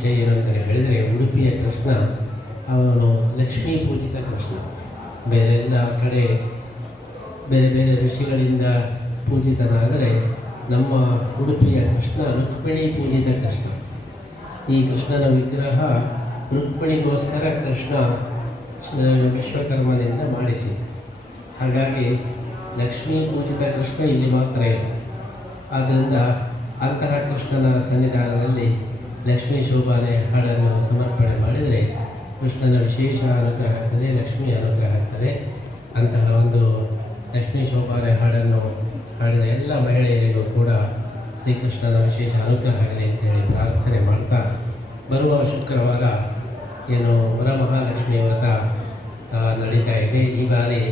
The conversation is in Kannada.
ವೈಶಿಷ್ಟ್ಯ ಏನು ಅಂತ ಹೇಳಿದರೆ, ಉಡುಪಿಯ ಕೃಷ್ಣ ಅವನು ಲಕ್ಷ್ಮೀ ಪೂಜಿತ ಕೃಷ್ಣ. ಬೇರೆ ಎಲ್ಲ ಕಡೆ ಬೇರೆ ಬೇರೆ ಋಷಿಗಳಿಂದ ಪೂಜಿತನಾದರೆ, ನಮ್ಮ ಉಡುಪಿಯ ಕೃಷ್ಣ ರುಕ್ಮಿಣಿ ಪೂಜಿತ ಕೃಷ್ಣ. ಈ ಕೃಷ್ಣನ ವಿಗ್ರಹ ರುಕ್ಮಿಣಿಗೋಸ್ಕರ ಕೃಷ್ಣ ವಿಶ್ವಕರ್ಮನಿಂದ ಮಾಡಿಸಿ. ಹಾಗಾಗಿ ಲಕ್ಷ್ಮೀ ಪೂಜಿತ ಕೃಷ್ಣ ಇಲ್ಲಿ ಮಾತ್ರ ಇಲ್ಲ. ಆದ್ದರಿಂದ ಅಂತಹ ಕೃಷ್ಣನ ಸನ್ನಿಧಾನದಲ್ಲಿ ಲಕ್ಷ್ಮೀ ಶೋಭಾನೆ ಹಾಡನ್ನು ಸಮರ್ಪಣೆ ಮಾಡಿದರೆ ಕೃಷ್ಣನ ವಿಶೇಷ ಅನುಗ್ರಹ ಆಗ್ತದೆ, ಲಕ್ಷ್ಮೀ ಅನುಗ್ರಹ ಆಗ್ತದೆ. ಅಂತಹ ಒಂದು ಲಕ್ಷ್ಮೀ ಶೋಭಾನೆ ಹಾಡನ್ನು ಹಾಡಿದ ಎಲ್ಲ ಮಹಿಳೆಯರಿಗೂ ಕೂಡ ಶ್ರೀಕೃಷ್ಣನ ವಿಶೇಷ ಅನುಗ್ರಹ ಆಗಲಿ ಅಂತೇಳಿ ಪ್ರಾರ್ಥನೆ ಮಾಡ್ತಾ, ಬರುವ ಶುಕ್ರವಾರ ಏನು ವರಮಹಾಲಕ್ಷ್ಮಿ ವ್ರತ ನಡೀತಾ ಇದೆ. ಈ ಬಾರಿ